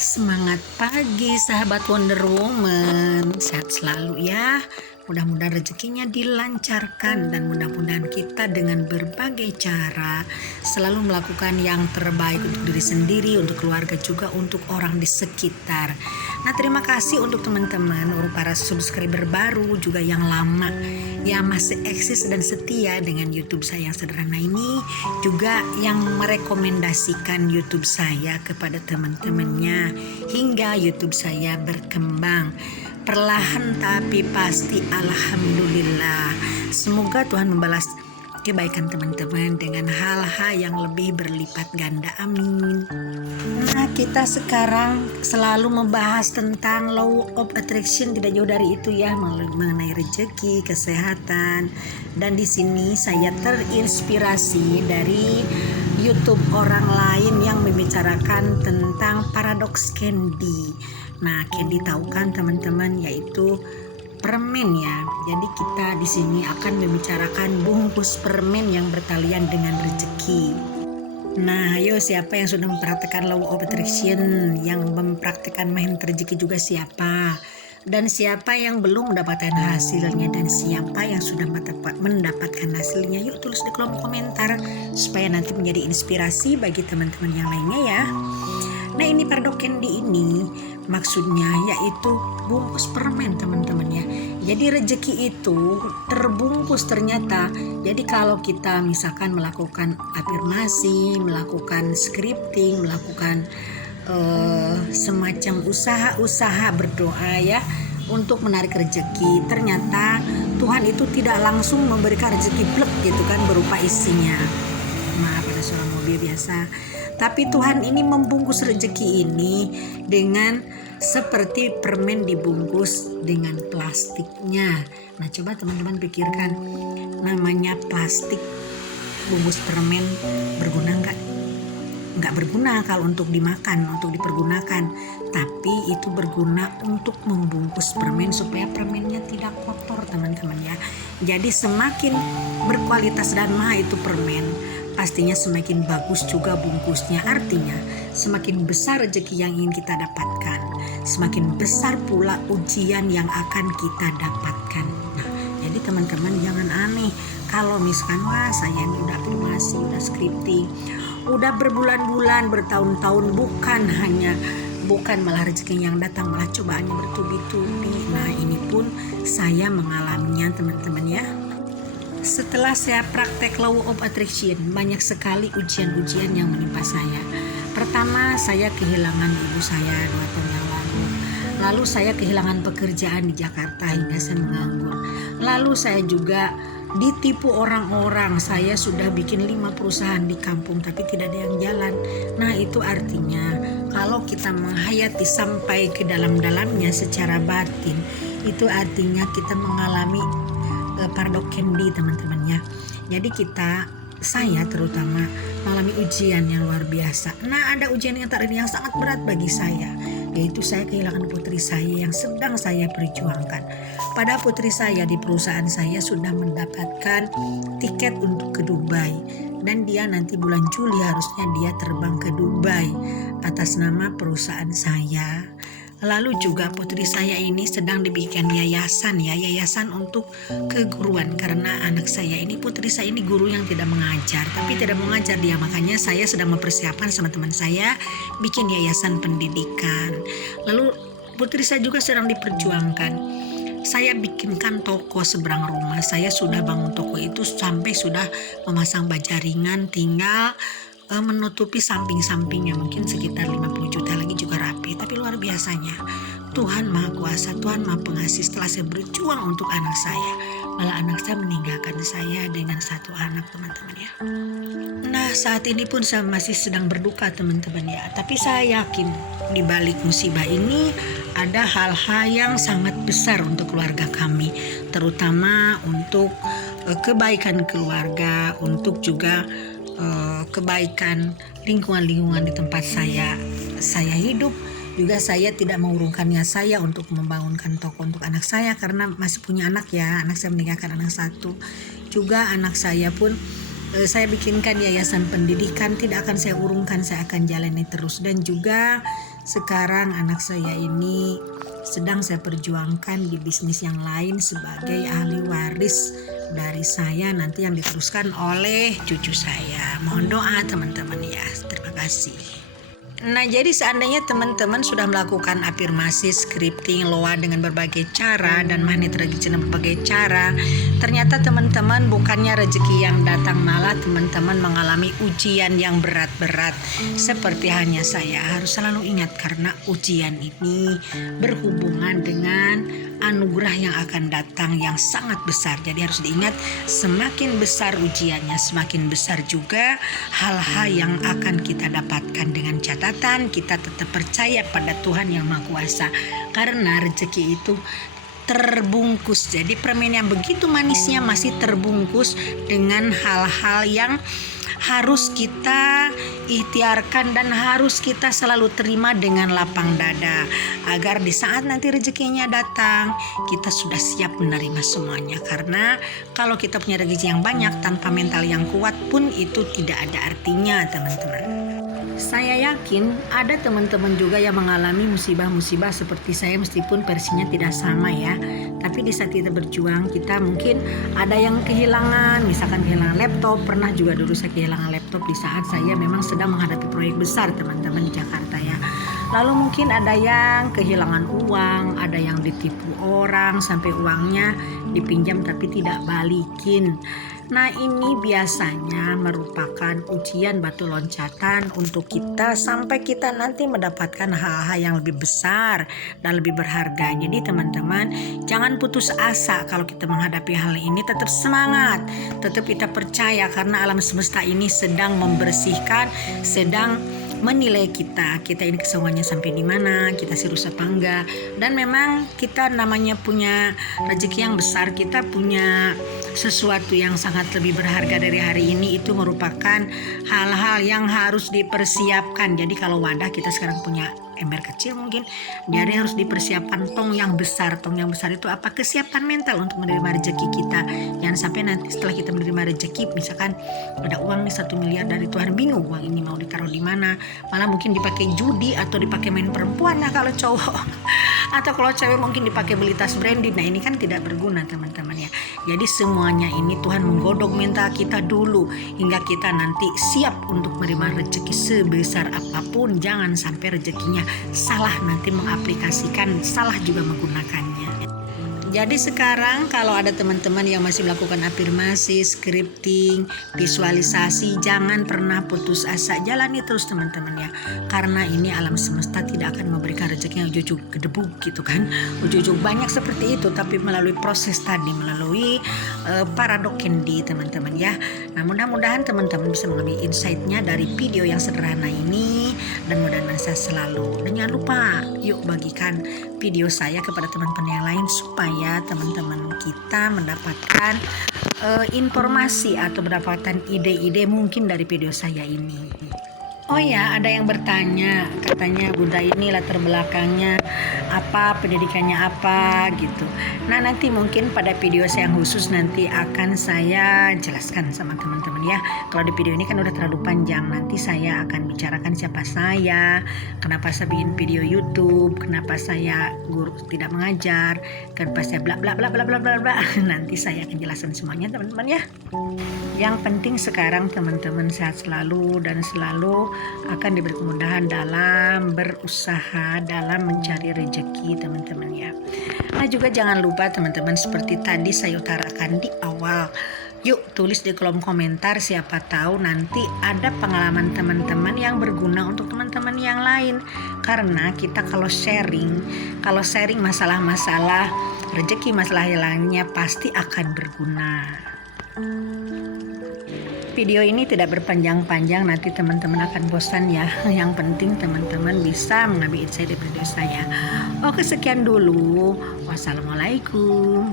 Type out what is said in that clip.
Semangat pagi sahabat Wonder Woman, sehat selalu ya. Mudah-mudahan rezekinya dilancarkan dan mudah-mudahan kita dengan berbagai cara selalu melakukan yang terbaik untuk diri sendiri, untuk keluarga juga, untuk orang di sekitar. Nah, terima kasih untuk teman-teman, para subscriber baru juga yang lama yang masih eksis dan setia dengan YouTube saya yang sederhana ini, juga yang merekomendasikan YouTube saya kepada teman-temannya hingga YouTube saya berkembang. Perlahan tapi pasti, alhamdulillah. Semoga Tuhan membalas kebaikan teman-teman dengan hal-hal yang lebih berlipat ganda, amin. Nah, kita sekarang selalu membahas tentang law of attraction, tidak jauh dari itu ya, mengenai rezeki, kesehatan. Dan di sini saya terinspirasi dari YouTube orang lain yang membicarakan tentang paradoks candy. Nah, candy tahu kan teman-teman, yaitu permen ya. Jadi kita di sini akan membicarakan bungkus permen yang bertalian dengan rezeki. Nah, ayo siapa yang sudah mempraktikkan law of attraction, yang mempraktikkan magnet rezeki juga siapa? Dan siapa yang belum mendapatkan hasilnya, dan siapa yang sudah mendapatkan hasilnya? Yuk tulis di kolom komentar supaya nanti menjadi inspirasi bagi teman-teman yang lainnya ya. Nah, ini paradoks candy ini maksudnya yaitu bungkus permen teman-teman ya. Jadi rezeki itu terbungkus ternyata. Jadi kalau kita misalkan melakukan afirmasi, melakukan scripting, melakukan semacam usaha-usaha berdoa ya untuk menarik rezeki, ternyata Tuhan itu tidak langsung memberikan rezeki blek gitu kan berupa isinya. Maaf, ada suara mobil biasa. Tapi Tuhan ini membungkus rezeki ini dengan seperti permen dibungkus dengan plastiknya. Nah, coba teman-teman pikirkan, namanya plastik bungkus permen berguna nggak? Nggak berguna kalau untuk dimakan, untuk dipergunakan. Tapi itu berguna untuk membungkus permen supaya permennya tidak kotor teman-teman ya. Jadi semakin berkualitas dan mahal itu permen, pastinya semakin bagus juga bungkusnya. Artinya semakin besar rezeki yang ingin kita dapatkan, semakin besar pula ujian yang akan kita dapatkan. Nah, jadi teman-teman jangan aneh kalau misalkan wah saya ini udah afirmasi, udah scripting, udah berbulan-bulan, bertahun-tahun, bukan malah rezeki yang datang, malah cobaannya bertubi-tubi. Nah, ini pun saya mengalaminya teman-teman ya. Setelah saya praktek law of attraction, banyak sekali ujian-ujian yang menimpa saya. Pertama, saya kehilangan ibu saya 2 tahun yang lalu. Lalu saya kehilangan pekerjaan di Jakarta hingga saya menganggur. Lalu saya juga ditipu orang-orang. Saya sudah bikin 5 perusahaan di kampung tapi tidak ada yang jalan. Nah, itu artinya kalau kita menghayati sampai ke dalam-dalamnya secara batin, itu artinya kita mengalami paradoks candy teman-teman ya. Jadi saya terutama mengalami ujian yang luar biasa. Nah, ada ujian yang sangat berat bagi saya, yaitu saya kehilangan putri saya yang sedang saya perjuangkan. Padahal putri saya di perusahaan saya sudah mendapatkan tiket untuk ke Dubai, dan dia nanti bulan Juli harusnya dia terbang ke Dubai atas nama perusahaan saya. Lalu juga putri saya ini sedang dibikin yayasan untuk keguruan, karena anak saya ini, putri saya ini guru yang tidak mengajar, tapi tidak mengajar dia. Makanya saya sedang mempersiapkan sama teman saya bikin yayasan pendidikan. Lalu putri saya juga sedang diperjuangkan. Saya bikinkan toko seberang rumah. Saya sudah bangun toko itu sampai sudah memasang baja ringan, tinggal menutupi samping-sampingnya, mungkin sekitar 50 juta lagi juga rapi. Tapi luar biasanya Tuhan Maha Kuasa, Tuhan Maha Pengasih. Setelah saya berjuang untuk anak saya, malah anak saya meninggalkan saya dengan 1 anak teman-teman ya. Nah, saat ini pun saya masih sedang berduka teman-teman ya. Tapi saya yakin di balik musibah ini ada hal-hal yang sangat besar untuk keluarga kami, terutama untuk kebaikan keluarga, untuk juga kebaikan lingkungan di tempat saya hidup. Juga saya tidak mengurungkan niat saya untuk membangunkan toko untuk anak saya karena masih punya anak ya. Anak saya meninggalkan anak 1. Juga anak saya pun saya bikinkan yayasan pendidikan, tidak akan saya urungkan, saya akan jalani terus. Dan juga sekarang anak saya ini sedang saya perjuangkan di bisnis yang lain sebagai ahli waris dari saya nanti yang diteruskan oleh cucu saya. Mohon doa teman-teman ya. Terima kasih. Nah, jadi seandainya teman-teman sudah melakukan afirmasi, scripting, loa dengan berbagai cara dan magnet rezeki dengan berbagai cara, ternyata teman-teman bukannya rezeki yang datang, malah teman-teman mengalami ujian yang berat-berat. Seperti hanya saya harus selalu ingat karena ujian ini berhubungan dengan anugerah yang akan datang yang sangat besar. Jadi harus diingat, semakin besar ujiannya, semakin besar juga hal-hal yang akan kita dapatkan. Dengan catatan kita tetap percaya pada Tuhan yang Maha Kuasa, karena rezeki itu terbungkus. Jadi permen yang begitu manisnya masih terbungkus dengan hal-hal yang harus kita ikhtiarkan dan harus kita selalu terima dengan lapang dada, agar di saat nanti rezekinya datang kita sudah siap menerima semuanya. Karena kalau kita punya rezeki yang banyak tanpa mental yang kuat pun itu tidak ada artinya, teman-teman. Saya yakin ada teman-teman juga yang mengalami musibah-musibah seperti saya, meskipun versinya tidak sama ya. Tapi di saat kita berjuang, kita mungkin ada yang kehilangan, misalkan kehilangan laptop. Pernah juga dulu saya kehilangan laptop di saat saya memang sedang menghadapi proyek besar, teman-teman, di Jakarta ya. Lalu mungkin ada yang kehilangan uang, ada yang ditipu orang sampai uangnya dipinjam tapi tidak balikin. Nah, ini biasanya merupakan ujian batu loncatan untuk kita sampai kita nanti mendapatkan hal-hal yang lebih besar dan lebih berharga. Jadi teman-teman, jangan putus asa kalau kita menghadapi hal ini. Tetap semangat, tetap kita percaya karena alam semesta ini sedang membersihkan, sedang menilai kita ini kesungguhannya sampai di mana, kita serius apa enggak. Dan memang kita namanya punya rezeki yang besar, kita punya sesuatu yang sangat lebih berharga dari hari ini, itu merupakan hal-hal yang harus dipersiapkan. Jadi kalau wadah kita sekarang punya ember kecil mungkin, jadi harus dipersiapkan tong yang besar. Tong yang besar itu apa? Kesiapan mental untuk menerima rezeki kita. Jangan sampai nanti setelah kita menerima rezeki, misalkan ada uang nih 1 miliar dari Tuhan, bingung uang ini mau ditaruh di mana, malah mungkin dipakai judi atau dipakai main perempuan. Nah kalau cowok atau kalau cewek mungkin dipakai beli tas branded. Nah ini kan tidak berguna, teman-teman ya. Jadi semuanya ini Tuhan menggodok mental kita dulu hingga kita nanti siap untuk menerima rezeki sebesar apapun. Jangan sampai rezekinya salah nanti mengaplikasikan, salah juga menggunakannya. Jadi sekarang kalau ada teman-teman yang masih melakukan afirmasi, scripting, visualisasi, jangan pernah putus asa, jalani terus teman-teman ya. Karena ini alam semesta tidak akan memberikan rezeki yang ujug-ujug gedebuk gitu kan. Ujug-ujug banyak seperti itu, tapi melalui proses tadi, melalui paradok kendi teman-teman ya. Nah mudah-mudahan teman-teman bisa mengambil insight-nya dari video yang sederhana ini, dan mudah-mudahan saya selalu. Dan jangan lupa yuk bagikan video saya kepada teman-teman yang lain supaya teman-teman kita mendapatkan informasi atau mendapatkan ide-ide mungkin dari video saya ini. Oh ya, ada yang bertanya, katanya Bunda ini latar belakangnya apa, pendidikannya apa gitu. Nah nanti mungkin pada video saya yang khusus nanti akan saya jelaskan sama teman-teman ya. Kalau di video ini kan udah terlalu panjang, nanti saya akan bicarakan siapa saya, kenapa saya bikin video YouTube, kenapa saya guru tidak mengajar, kenapa saya bla bla bla bla bla bla bla. Nanti saya akan jelaskan semuanya teman-teman ya. Yang penting sekarang teman-teman sehat selalu dan selalu akan diberi kemudahan dalam berusaha, dalam mencari rezeki teman-teman ya. Nah juga jangan lupa teman-teman, seperti tadi saya utarakan di awal, yuk tulis di kolom komentar, siapa tahu nanti ada pengalaman teman-teman yang berguna untuk teman-teman yang lain. Karena kita kalau sharing masalah-masalah rezeki, masalah yang lainnya pasti akan berguna. Video ini tidak berpanjang-panjang, nanti teman-teman akan bosan ya. Yang penting teman-teman bisa mengambil insight dari video saya. Oke, sekian dulu. Wassalamualaikum.